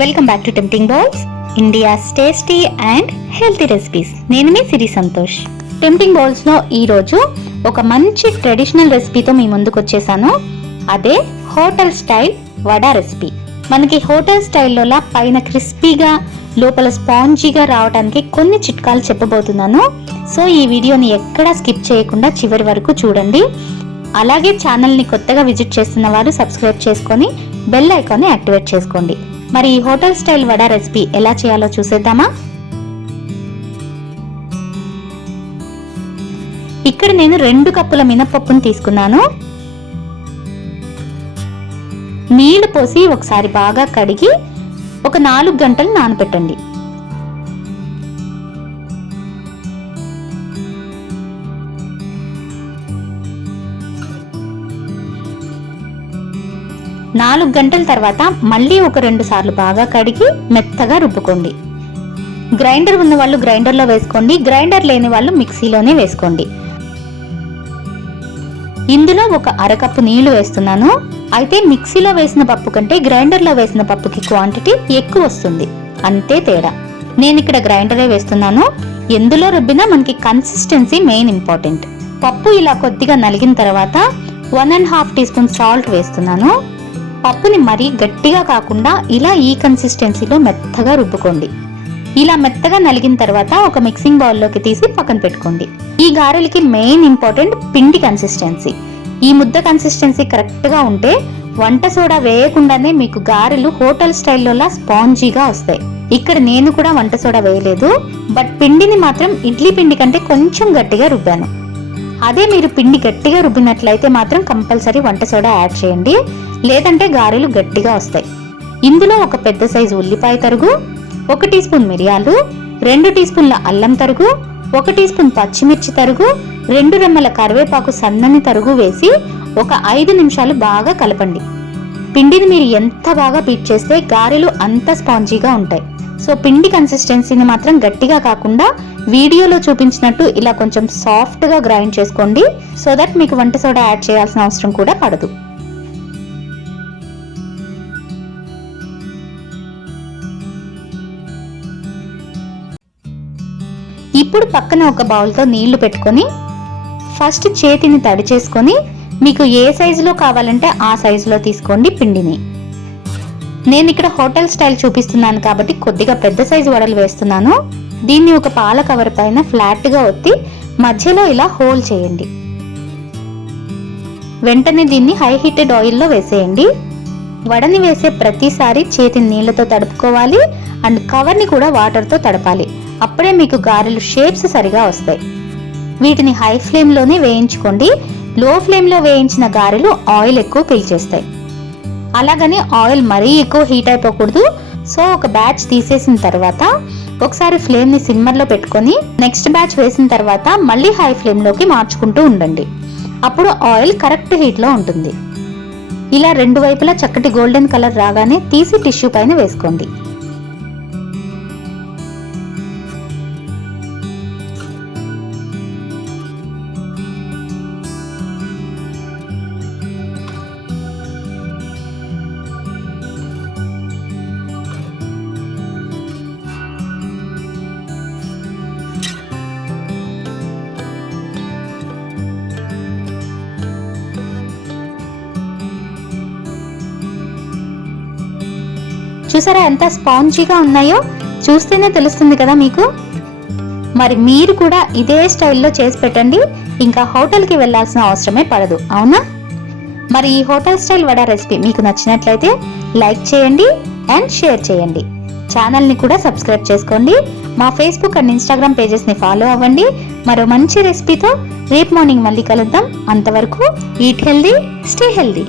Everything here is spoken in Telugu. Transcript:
Welcome back to tempting bowls, India's tasty and healthy recipes. నేను మీ సిరి సంతోష్. టెంప్టింగ్ బౌల్స్ లో ఈరోజు ఒక మంచి ట్రెడిషనల్ రెసిపీతో మీ ముందుకు వచ్చేసాను. అదే హోటల్ స్టైల్ వడా రెసిపీ. మనకి హోటల్ స్టైల్లోలా పైన క్రిస్పీగా లోపల స్పాంజీగా రావడానికి కొన్ని చిట్కాలు చెప్పబోతున్నాను. సో ఈ వీడియోని ఎక్కడా స్కిప్ చేయకుండా చివరి వరకు చూడండి. అలాగే ఛానల్ని కొత్తగా విజిట్ చేస్తున్న వారు సబ్స్క్రైబ్ చేసుకొని బెల్ ఐకాన్ని యాక్టివేట్ చేసుకోండి. మరి ఈ హోటల్ స్టైల్ వడా రెసిపీ ఎలా చేయాలో చూసేద్దామా? ఇక్కడ నేను 2 కప్పుల మినపప్పును తీసుకున్నాను. నీళ్లు పోసి ఒకసారి బాగా కడిగి ఒక 4 గంటలు నానబెట్టండి. నాలుగు గంటల తర్వాత మళ్ళీ ఒక 2 సార్లు బాగా కడిగి మెత్తగా రుబ్బుకోండి. గ్రైండర్ ఉన్న వాళ్ళు గ్రైండర్లో వేసుకోండి, గ్రైండర్ లేని వాళ్ళు మిక్సీలోనే వేసుకోండి. ఇందులో ఒక అరకప్పు నీళ్లు వేస్తున్నాను. అయితే మిక్సీలో వేసిన పప్పు కంటే గ్రైండర్లో వేసిన పప్పుకి క్వాంటిటీ ఎక్కువ వస్తుంది, అంతే తేడా. నేను ఇక్కడ గ్రైండరే వేస్తున్నాను. ఎందులో రుబ్బినా మనకి కన్సిస్టెన్సీ మెయిన్ ఇంపార్టెంట్. పప్పు ఇలా కొద్దిగా నలిగిన తర్వాత 1.5 టీ స్పూన్ సాల్ట్ వేస్తున్నాను. పప్పుని మరీ గట్టిగా కాకుండా ఇలా ఈ కన్సిస్టెన్సీలో మెత్తగా రుబ్బుకోండి. ఇలా మెత్తగా నలిగిన తర్వాత ఒక మిక్సింగ్ బౌల్లోకి తీసి పక్కన పెట్టుకోండి. ఈ గారెలకి మెయిన్ ఇంపార్టెంట్ పిండి కన్సిస్టెన్సీ. ఈ ముద్ద కన్సిస్టెన్సీ కరెక్ట్గా ఉంటే వంట సోడా వేయకుండానే మీకు గారెలు హోటల్ స్టైల్లోలా స్పాంజీగా వస్తాయి. ఇక్కడ నేను కూడా వంట సోడా వేయలేదు, బట్ పిండిని మాత్రం ఇడ్లీ పిండి కంటే కొంచెం గట్టిగా రుబ్బాను. అదే మీరు పిండి గట్టిగా రుబ్బినట్లయితే మాత్రం కంపల్సరీ వంట సోడా యాడ్ చేయండి, లేదంటే గారెలు గట్టిగా వస్తాయి. ఇందులో ఒక పెద్ద సైజు ఉల్లిపాయ తరుగు, 1 టీ స్పూన్ మిరియాలు, 2 టీ స్పూన్ల అల్లం తరుగు, 1 టీ స్పూన్ పచ్చిమిర్చి తరుగు, 2 రెమ్మల కరివేపాకు సన్నని తరుగు వేసి ఒక 5 నిమిషాలు బాగా కలపండి. పిండిని మీరు ఎంత బాగా బీట్ చేస్తే గారెలు అంత స్పాంజీగా ఉంటాయి. సో పిండి కన్సిస్టెన్సీని మాత్రం గట్టిగా కాకుండా వీడియోలో చూపించినట్టు ఇలా కొంచెం సాఫ్ట్గా గ్రైండ్ చేసుకోండి. సో దట్ మీకు వంట సోడా యాడ్ చేయాల్సిన అవసరం కూడా పడదు. ఇప్పుడు పక్కన ఒక బౌల్తో నీళ్లు పెట్టుకొని ఫస్ట్ చేతిని తడి చేసుకొని మీకు ఏ సైజులో కావాలంటే ఆ సైజులో తీసుకోండి పిండిని. నేను ఇక్కడ హోటల్ స్టైల్ చూపిస్తున్నాను కాబట్టి కొద్దిగా పెద్ద సైజు వడలు వేస్తున్నాను. దీన్ని ఒక పాల కవర్ పైన ఫ్లాట్గా ఒత్తి మధ్యలో ఇలా హోల్ చేయండి. వెంటనే దీన్ని హై హీటెడ్ ఆయిల్లో వేసేయండి. వడని వేసే ప్రతిసారి చేతిని నీళ్లతో తడుపుకోవాలి అండ్ కవర్ని కూడా వాటర్తో తడపాలి. అప్పుడే మీకు గారెలు షేప్స్ సరిగా వస్తాయి. వీటిని హై ఫ్లేమ్లోనే వేయించుకోండి. లో ఫ్లేమ్లో వేయించిన గారెలు ఆయిల్ ఎక్కువ పీల్చేస్తాయి. అలాగని ఆయిల్ మరీ ఎక్కువ హీట్ అయిపోకూడదు. సో ఒక బ్యాచ్ తీసేసిన తర్వాత ఒకసారి ఫ్లేమ్ని సిమ్మర్లో పెట్టుకొని నెక్స్ట్ బ్యాచ్ వేసిన తర్వాత మళ్ళీ హై ఫ్లేమ్లోకి మార్చుకుంటూ ఉండండి. అప్పుడు ఆయిల్ కరెక్ట్ హీట్లో ఉంటుంది. ఇలా 2 వైపులా చక్కటి గోల్డెన్ కలర్ రాగానే తీసి టిష్యూ పైన వేసుకోండి. చూసారా ఎంత స్పాంజీగా ఉన్నాయో? చూస్తేనే తెలుస్తుంది కదా మీకు. మరి మీరు కూడా ఇదే స్టైల్లో చేసి పెట్టండి, ఇంకా హోటల్కి వెళ్ళాల్సిన అవసరమే పడదు, అవునా? మరి ఈ హోటల్ స్టైల్ వడా రెసిపీ మీకు నచ్చినట్లయితే లైక్ చేయండి అండ్ షేర్ చేయండి. ఛానల్ని కూడా సబ్స్క్రైబ్ చేసుకోండి. మా ఫేస్బుక్ అండ్ ఇన్స్టాగ్రామ్ పేజెస్ని ఫాలో అవ్వండి. మరో మంచి రెసిపీతో రేపు మార్నింగ్ మళ్ళీ కలుద్దాం. అంతవరకు ఈట్ హెల్దీ, స్టే హెల్దీ.